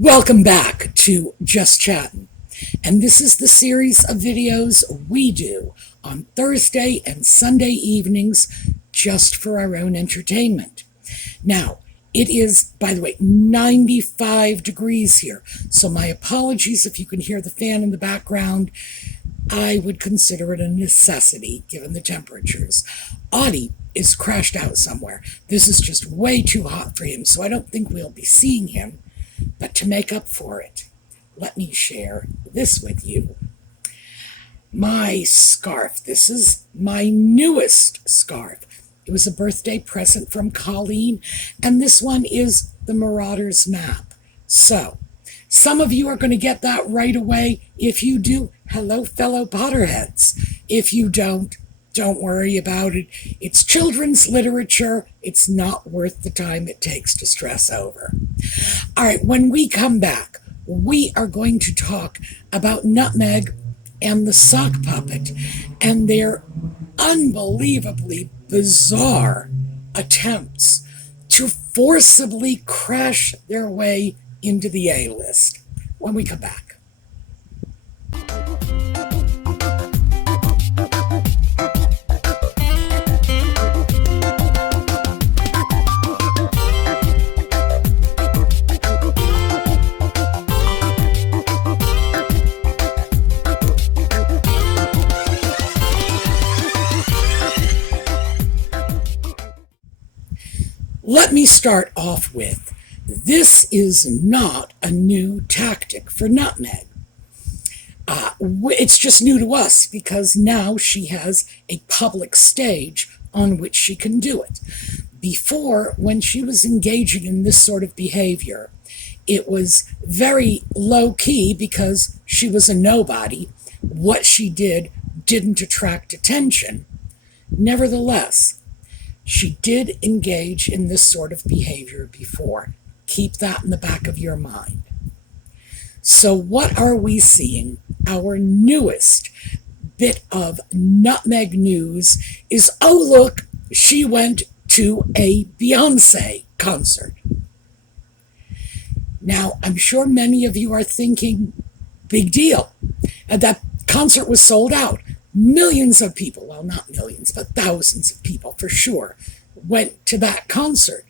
Welcome back to Just Chattin', and this is the series of videos we do on Thursday and Sunday evenings just for our own entertainment. Now, it is, by the way, 95 degrees here, so my apologies if you can hear the fan in the background. I would consider it a necessity given the temperatures. Audie is crashed out somewhere. This is just way too hot for him, so I don't think we'll be seeing him. But to make up for it, let me share this with you. My scarf. This is my newest scarf. It was a birthday present from Colleen, and this one is the Marauders map. So, some of you are going to get that right away. If you do, hello, fellow Potterheads. If you don't worry about it. It's children's literature. It's not worth the time it takes to stress over. All right, when we come back, we are going to talk about Nutmeg and the sock puppet and their unbelievably bizarre attempts to forcibly crash their way into the A-list when we come back. Let me start off with, this is not a new tactic for Nutmeg. It's just new to us because now she has a public stage on which she can do it. Before, when she was engaging in this sort of behavior, it was very low-key because she was a nobody. What she did didn't attract attention. Nevertheless, she did engage in this sort of behavior before. Keep that in the back of your mind. So what are we seeing? Our newest bit of Nutmeg news is, oh look, she went to a Beyonce concert. Now, I'm sure many of you are thinking, big deal. And that concert was sold out. Millions of people, well, not millions, but thousands of people for sure, went to that concert.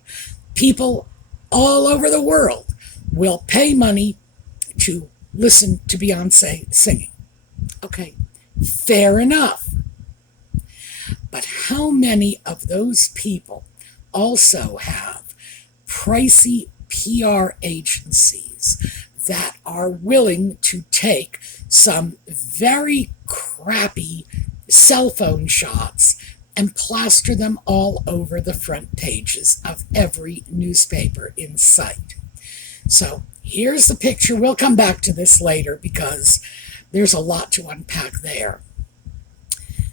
People all over the world will pay money to listen to Beyonce singing. Okay, fair enough. But how many of those people also have pricey PR agencies that are willing to take some very crappy cell phone shots and plaster them all over the front pages of every newspaper in sight? So here's the picture. We'll come back to this later because there's a lot to unpack there.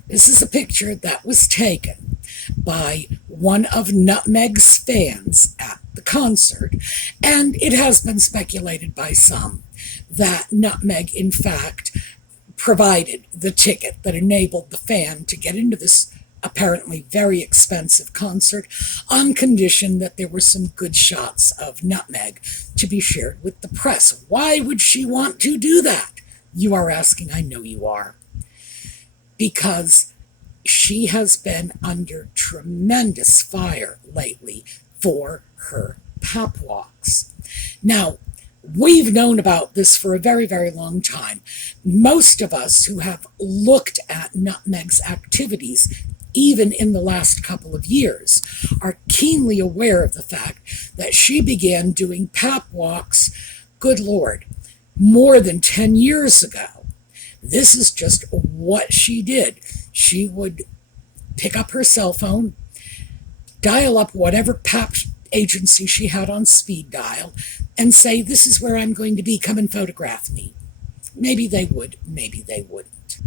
This is a picture that was taken by one of Nutmeg's fans at the concert, and it has been speculated by some that Nutmeg, in fact, provided the ticket that enabled the fan to get into this apparently very expensive concert on condition that there were some good shots of Nutmeg to be shared with the press. Why would she want to do that? You are asking. I know you are. Because she has been under tremendous fire lately for her pap walks. Now, we've known about this for a very, very long time. Most of us who have looked at Nutmeg's activities, even in the last couple of years, are keenly aware of the fact that she began doing pap walks, good Lord, more than 10 years ago. This is just what she did. She would pick up her cell phone, dial up whatever pap agency she had on speed dial, and say, this is where I'm going to be, come and photograph me. Maybe they would, maybe they wouldn't.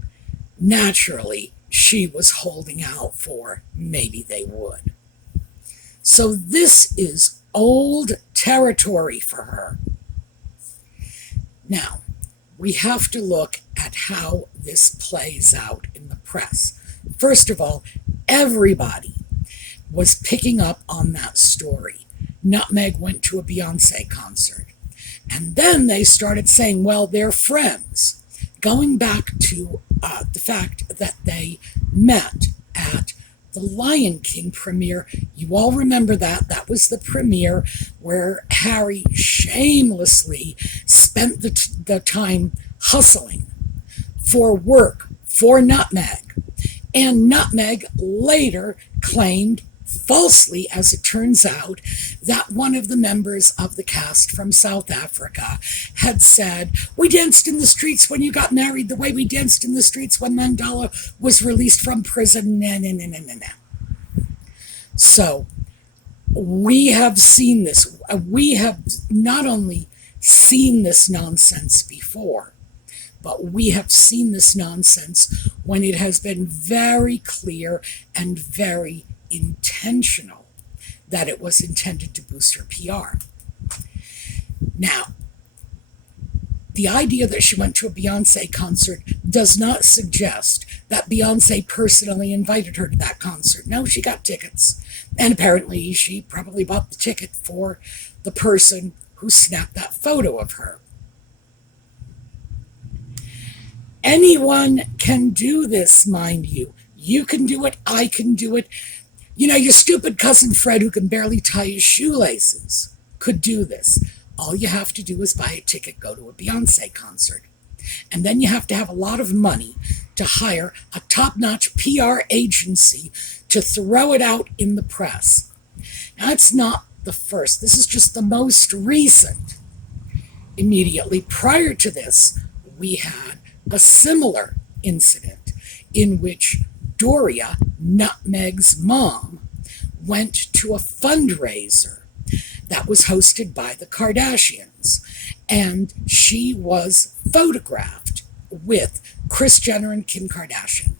Naturally, she was holding out for maybe they would. So this is old territory for her. Now, we have to look at how this plays out in the press. First of all, everybody was picking up on that story. Nutmeg went to a Beyonce concert. And then they started saying, well, they're friends, going back to the fact that they met at the Lion King premiere. You all remember that. That was the premiere where Harry shamelessly spent the time hustling for work for Nutmeg. And Nutmeg later claimed, falsely as it turns out, that one of the members of the cast from South Africa had said, we danced in the streets when you got married the way we danced in the streets when Mandela was released from prison. Nah, nah, nah, nah, nah, nah. So we have seen this. We have not only seen this nonsense before, but we have seen this nonsense when it has been very clear and very intentional that it was intended to boost her PR. Now, the idea that she went to a Beyonce concert does not suggest that Beyonce personally invited her to that concert. No, she got tickets. And apparently she probably bought the ticket for the person who snapped that photo of her. Anyone can do this, mind you. You can do it. I can do it. You know, your stupid cousin Fred, who can barely tie his shoelaces, could do this. All you have to do is buy a ticket, go to a Beyonce concert. And then you have to have a lot of money to hire a top-notch PR agency to throw it out in the press. Now, it's not the first. This is just the most recent. Immediately prior to this, we had a similar incident in which Doria, Nutmeg's mom, went to a fundraiser that was hosted by the Kardashians, and she was photographed with Kris Jenner and Kim Kardashian.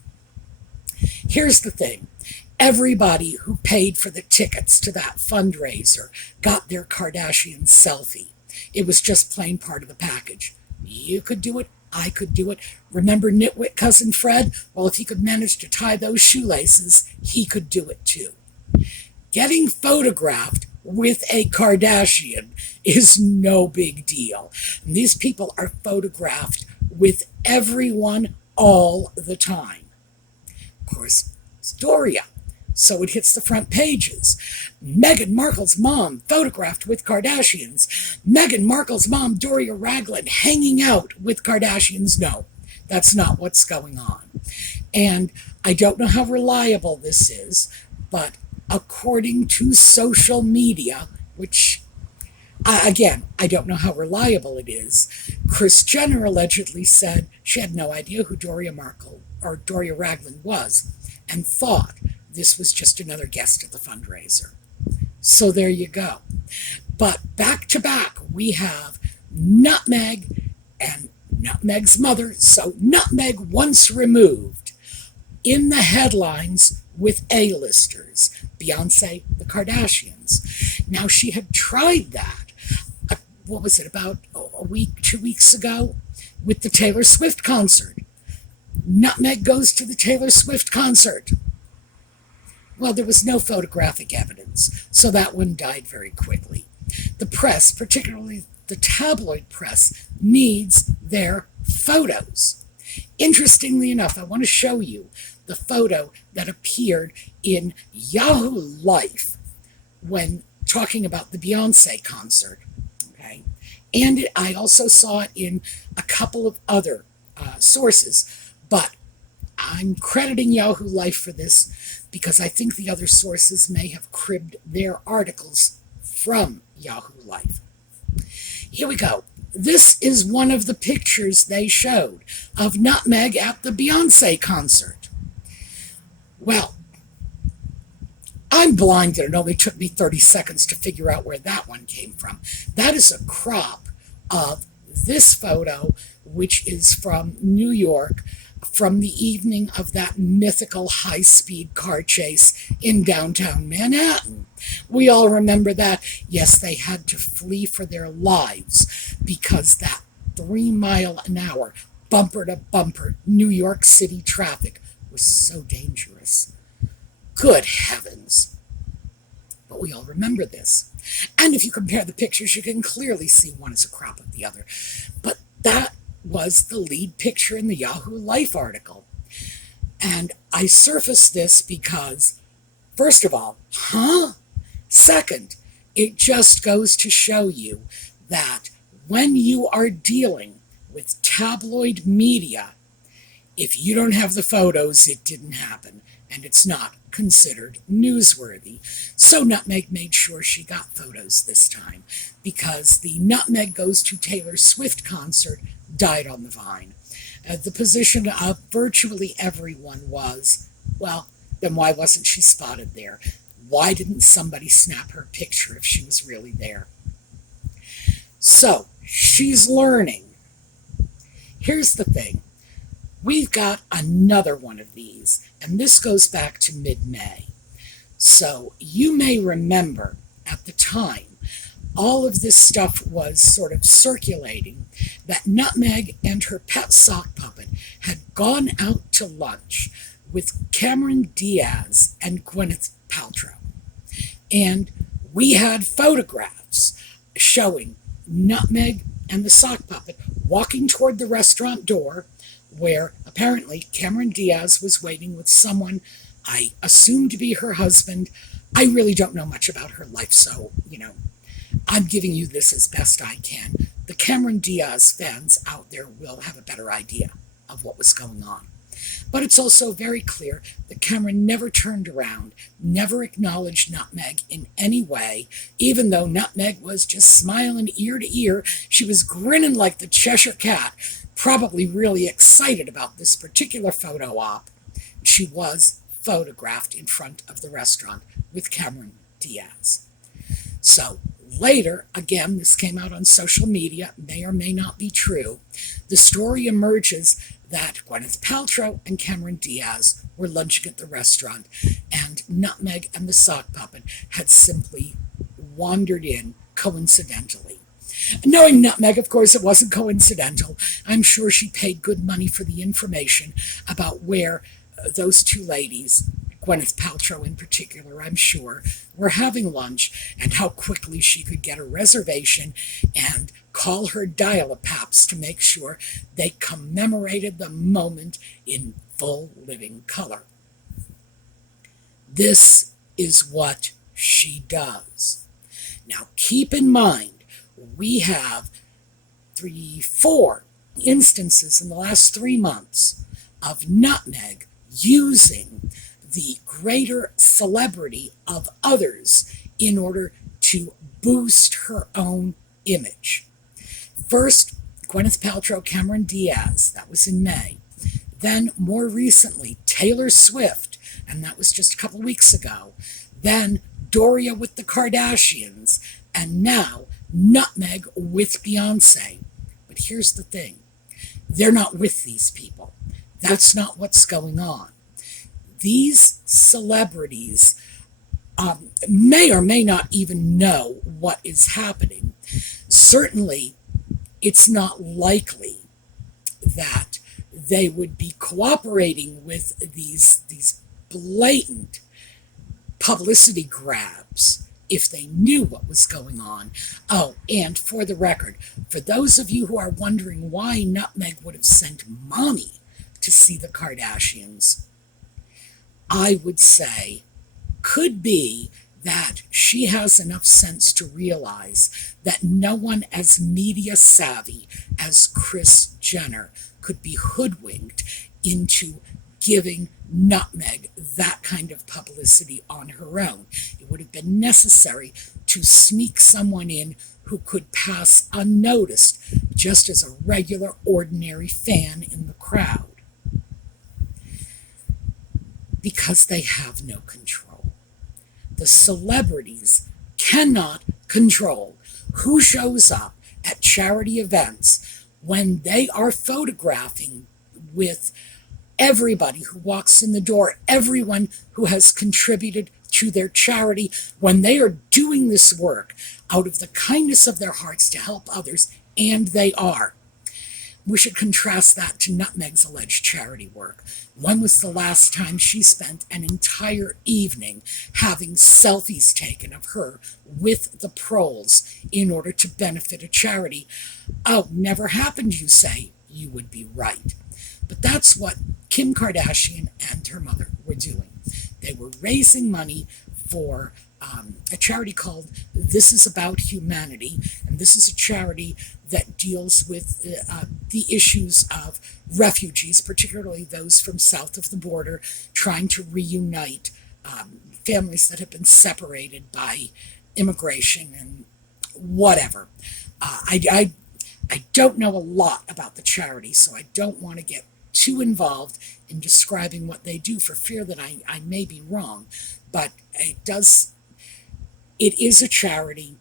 Here's the thing. Everybody who paid for the tickets to that fundraiser got their Kardashian selfie. It was just plain part of the package. You could do it. I could do it. Remember nitwit cousin Fred? Well, if he could manage to tie those shoelaces, he could do it too. Getting photographed with a Kardashian is no big deal. And these people are photographed with everyone all the time. Of course, it's Doria, so it hits the front pages. Meghan Markle's mom photographed with Kardashians. Meghan Markle's mom, Doria Ragland, hanging out with Kardashians. No, that's not what's going on. And I don't know how reliable this is, but according to social media, which, again, I don't know how reliable it is, Kris Jenner allegedly said she had no idea who Doria Ragland was and thought this was just another guest at the fundraiser. So there you go. But back to back, we have Nutmeg and Nutmeg's mother, so Nutmeg once removed, in the headlines with A-listers, Beyonce, the Kardashians. Now, she had tried that, what was it, about a week, 2 weeks ago, with the Taylor Swift concert. Nutmeg goes to the Taylor Swift concert. Well, there was no photographic evidence, so that one died very quickly. The press, particularly the tabloid press, needs their photos. Interestingly enough, I want to show you the photo that appeared in Yahoo Life when talking about the Beyonce concert. Okay, and I also saw it in a couple of other sources, but I'm crediting Yahoo Life for this because I think the other sources may have cribbed their articles from Yahoo Life. Here we go. This is one of the pictures they showed of Nutmeg at the Beyonce concert. Well, I'm blind and it only took me 30 seconds to figure out where that one came from. That is a crop of this photo, which is from New York, from the evening of that mythical high-speed car chase in downtown Manhattan. We all remember that. Yes, they had to flee for their lives because that 3-mile-an-hour, bumper-to-bumper New York City traffic was so dangerous. Good heavens. But we all remember this. And if you compare the pictures, you can clearly see one is a crop of the other. But that was the lead picture in the Yahoo Life article. And I surfaced this because, first of all, Second, it just goes to show you that when you are dealing with tabloid media, if you don't have the photos, it didn't happen, and it's not considered newsworthy. So Nutmeg made sure she got photos this time, because the Nutmeg Goes to Taylor Swift concert died on the vine. The position of virtually everyone was, well, then why wasn't she spotted there? Why didn't somebody snap her picture if she was really there? So, she's learning. Here's the thing. We've got another one of these, and this goes back to mid-May. So, you may remember at the time, all of this stuff was sort of circulating, that Nutmeg and her pet sock puppet had gone out to lunch with Cameron Diaz and Gwyneth Paltrow. And we had photographs showing Nutmeg and the sock puppet walking toward the restaurant door, where apparently Cameron Diaz was waiting with someone I assume to be her husband. I really don't know much about her life, so, I'm giving you this as best I can. The Cameron Diaz fans out there will have a better idea of what was going on. But it's also very clear that Cameron never turned around, never acknowledged Nutmeg in any way, even though Nutmeg was just smiling ear to ear. She was grinning like the Cheshire Cat, probably really excited about this particular photo op. She was photographed in front of the restaurant with Cameron Diaz. So later, again, this came out on social media, may or may not be true. The story emerges that Gwyneth Paltrow and Cameron Diaz were lunching at the restaurant, and Nutmeg and the sock puppet had simply wandered in coincidentally. Knowing Nutmeg, of course, it wasn't coincidental. I'm sure she paid good money for the information about where those two ladies, Gwyneth Paltrow in particular, I'm sure, were having lunch, and how quickly she could get a reservation and call her dial-a-paps to make sure they commemorated the moment in full living color. This is what she does. Now, keep in mind, we have 4 instances in the last 3 months of Nutmeg using the greater celebrity of others in order to boost her own image. First, Gwyneth Paltrow, Cameron Diaz, that was in May. Then, more recently, Taylor Swift, and that was just a couple weeks ago. Then, Doria with the Kardashians, and now, Nutmeg with Beyonce. But here's the thing. They're not with these people. That's not what's going on. These celebrities may or may not even know what is happening. Certainly, it's not likely that they would be cooperating with these blatant publicity grabs if they knew what was going on. Oh, and for the record, for those of you who are wondering why Nutmeg would have sent Mommy to see the Kardashians, I would say could be that she has enough sense to realize that no one as media savvy as Kris Jenner could be hoodwinked into giving Nutmeg that kind of publicity on her own. It would have been necessary to sneak someone in who could pass unnoticed, just as a regular, ordinary fan in the crowd. Because they have no control. The celebrities cannot control who shows up at charity events when they are photographing with everybody who walks in the door, everyone who has contributed to their charity, when they are doing this work out of the kindness of their hearts to help others, and they are. We should contrast that to Nutmeg's alleged charity work. When was the last time she spent an entire evening having selfies taken of her with the proles in order to benefit a charity? Oh, never happened, you say. You would be right. But that's what Kim Kardashian and her mother were doing. They were raising money for a charity called This Is About Humanity, and this is a charity that deals with the issues of refugees, particularly those from south of the border, trying to reunite families that have been separated by immigration and whatever. I don't know a lot about the charity, so I don't want to get too involved in describing what they do for fear that I may be wrong. But it is a charity.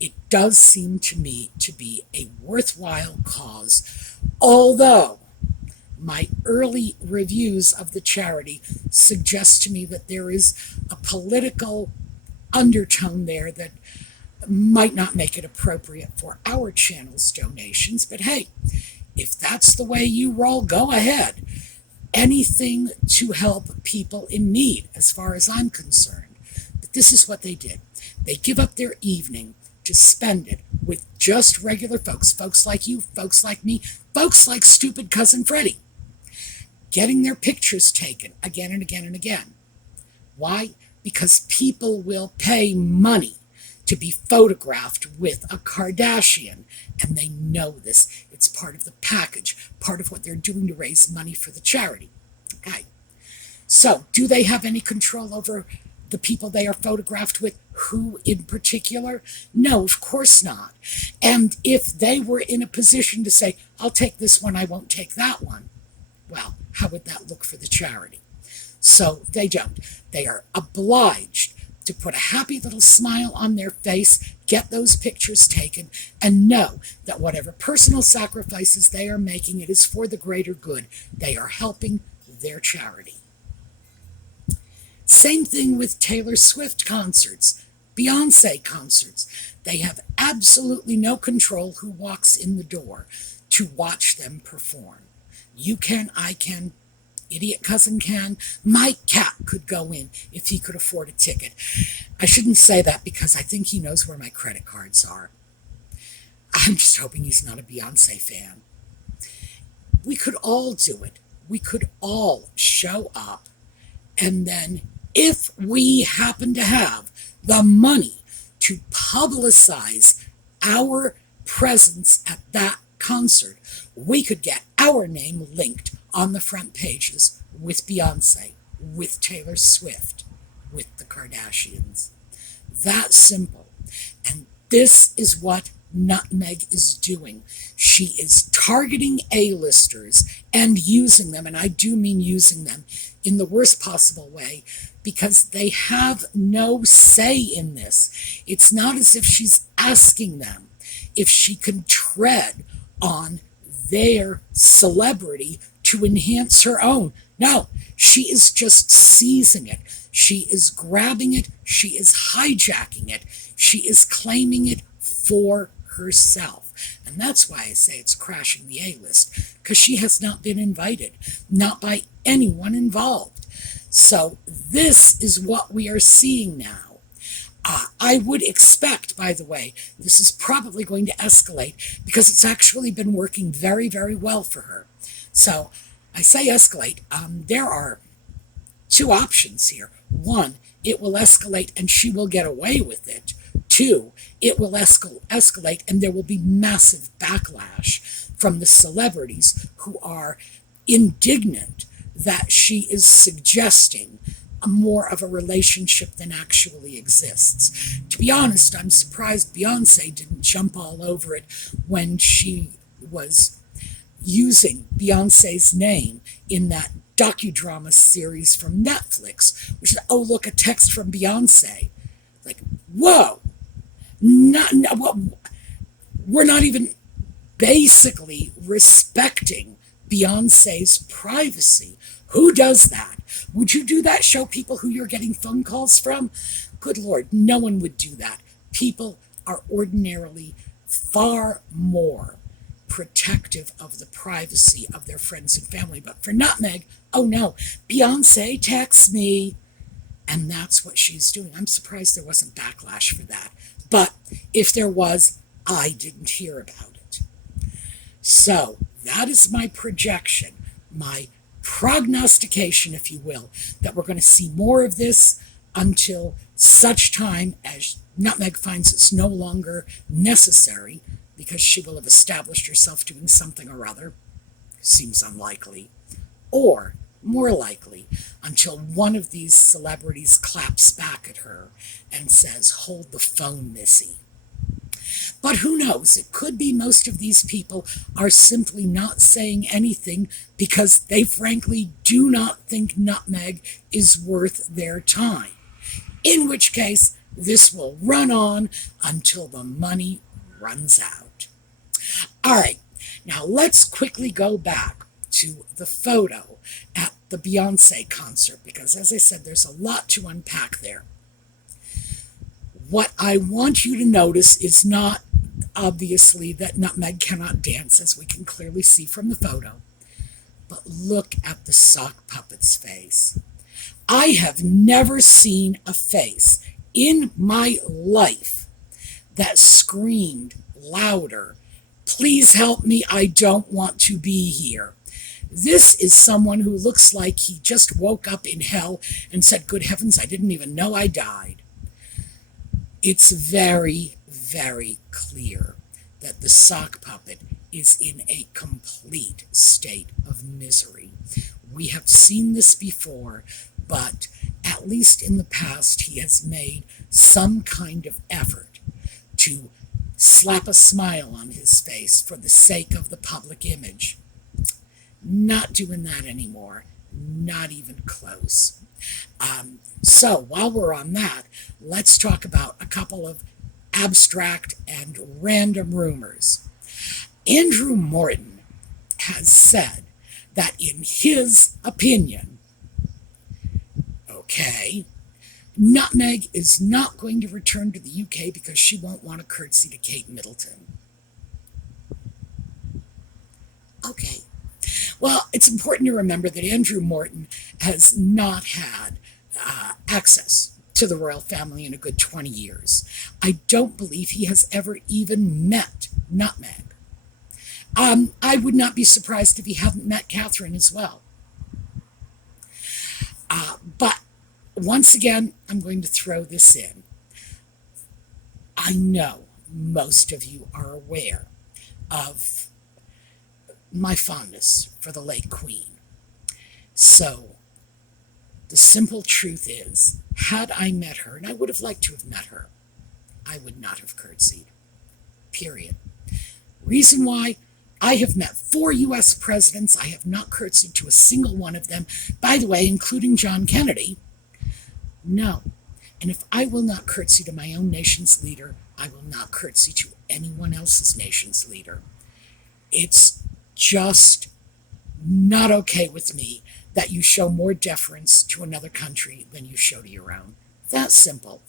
It does seem to me to be a worthwhile cause, although my early reviews of the charity suggest to me that there is a political undertone there that might not make it appropriate for our channel's donations. But hey, if that's the way you roll, go ahead. Anything to help people in need, as far as I'm concerned. But this is what they did. They give up their evening to spend it with just regular folks, folks like you, folks like me, folks like stupid Cousin Freddie, getting their pictures taken again and again and again. Why? Because people will pay money to be photographed with a Kardashian, and they know this. It's part of the package, part of what they're doing to raise money for the charity. Okay. So, do they have any control over the people they are photographed with? Who in particular? No, of course not. And if they were in a position to say, I'll take this one, I won't take that one, well, how would that look for the charity? So they don't. They are obliged to put a happy little smile on their face, get those pictures taken, and know that whatever personal sacrifices they are making, it is for the greater good. They are helping their charity. Same thing with Taylor Swift concerts, Beyonce concerts. They have absolutely no control who walks in the door to watch them perform. You can, I can, idiot cousin can. My cat could go in if he could afford a ticket. I shouldn't say that because I think he knows where my credit cards are. I'm just hoping he's not a Beyonce fan. We could all do it. We could all show up, and then if we happen to have the money to publicize our presence at that concert, we could get our name linked on the front pages with Beyonce, with Taylor Swift, with the Kardashians. That simple. And this is what Nutmeg is doing. She is targeting A-listers and using them, and I do mean using them in the worst possible way, because they have no say in this. It's not as if she's asking them if she can tread on their celebrity to enhance her own. No, she is just seizing it. She is grabbing it. She is hijacking it. She is claiming it for herself. And that's why I say it's crashing the A-list, because she has not been invited, not by anyone involved. So this is what we are seeing now. I would expect, by the way, this is probably going to escalate because it's actually been working very, very well for her. So I say escalate. There are two options here. One, it will escalate and she will get away with it. Two, it will escalate and there will be massive backlash from the celebrities who are indignant that she is suggesting more of a relationship than actually exists. To be honest, I'm surprised Beyonce didn't jump all over it when she was using Beyonce's name in that docudrama series from Netflix, which is, oh, look, a text from Beyonce. Like, whoa, we're not even basically respecting Beyonce's privacy. Who does that? Would you do that? Show people who you're getting phone calls from? Good Lord, no one would do that. People are ordinarily far more protective of the privacy of their friends and family. But for Nutmeg, oh no, Beyonce texts me. And that's what she's doing. I'm surprised there wasn't backlash for that. But if there was, I didn't hear about it. So that is my projection, my prognostication, if you will, that we're going to see more of this until such time as Nutmeg finds it's no longer necessary, because she will have established herself doing something or other. Seems unlikely. Or, more likely, until one of these celebrities claps back at her and says, "Hold the phone, Missy." But who knows? It could be most of these people are simply not saying anything because they frankly do not think Nutmeg is worth their time. In which case, this will run on until the money runs out. All right, now let's quickly go back to the photo at the Beyonce concert, because as I said, there's a lot to unpack there. What I want you to notice is not obviously that Nutmeg cannot dance, as we can clearly see from the photo, but look at the sock puppet's face. I have never seen a face in my life that screamed louder, "Please help me, I don't want to be here." This is someone who looks like he just woke up in hell and said, "Good heavens, I didn't even know I died." It's very, very clear that the sock puppet is in a complete state of misery. We have seen this before, but at least in the past, he has made some kind of effort to slap a smile on his face for the sake of the public image. Not doing that anymore, not even close. So while we're on that, let's talk about a couple of abstract and random rumors. Andrew Morton has said that in his opinion, okay, Nutmeg is not going to return to the UK because she won't want to curtsy to Kate Middleton. Okay. Well, it's important to remember that Andrew Morton has not had access to the royal family in a good 20 years. I don't believe he has ever even met Nutmeg. I would not be surprised if he hadn't met Catherine as well. But once again, I'm going to throw this in. I know most of you are aware of my fondness for the late Queen. So the simple truth is, had I met her, and I would have liked to have met her, I would not have curtsied. Period. Reason why? I have met 4 U.S. presidents. I have not curtsied to a single one of them. By the way, including John Kennedy. No. And if I will not curtsy to my own nation's leader, I will not curtsy to anyone else's nation's leader. It's just not okay with me that you show more deference to another country than you show to your own. That simple.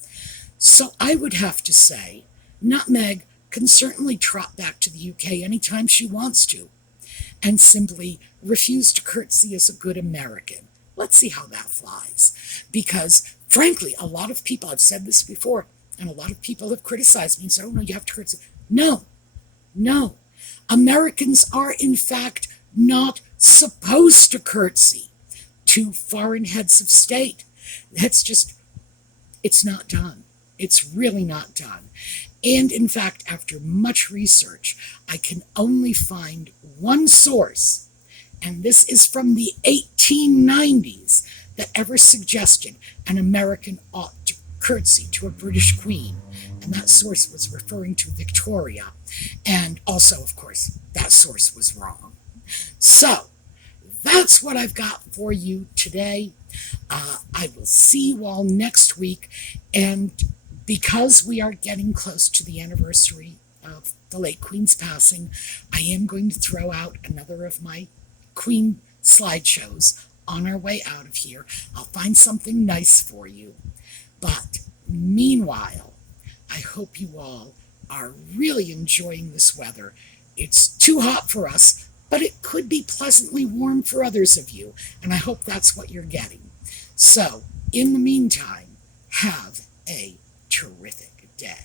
So I would have to say, Nutmeg can certainly trot back to the UK anytime she wants to, and simply refuse to curtsy as a good American. Let's see how that flies. Because, frankly, a lot of people, I've said this before, and a lot of people have criticized me and said, "Oh, no, you have to curtsy." No. Americans are, in fact, not supposed to curtsy to foreign heads of state. That's just, it's not done. It's really not done. And in fact, after much research, I can only find one source, and this is from the 1890s, that ever suggested an American ought to curtsy to a British queen. And that source was referring to Victoria. And also, of course, that source was wrong. So, that's what I've got for you today. I will see you all next week. And because we are getting close to the anniversary of the late Queen's passing, I am going to throw out another of my Queen slideshows on our way out of here. I'll find something nice for you. But meanwhile, I hope you all are really enjoying this weather It's too hot for us, but it could be pleasantly warm for others of you, and I hope that's what you're getting. So, in the meantime, have a terrific day.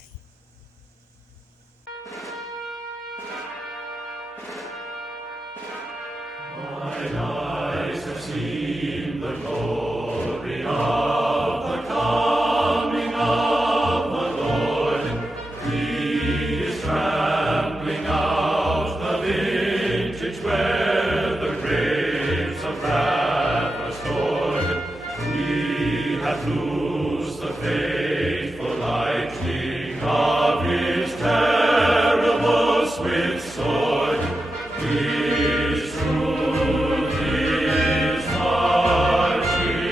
Mine eyes have seen the glory of the coming of the Lord. He is trampling out the vintage where the grapes of wrath are stored. He hath loosed the fateful lightning of his terrible swift sword. His truth is marching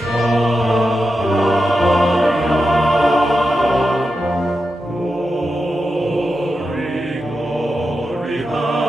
on. Glory, glory, hallelujah.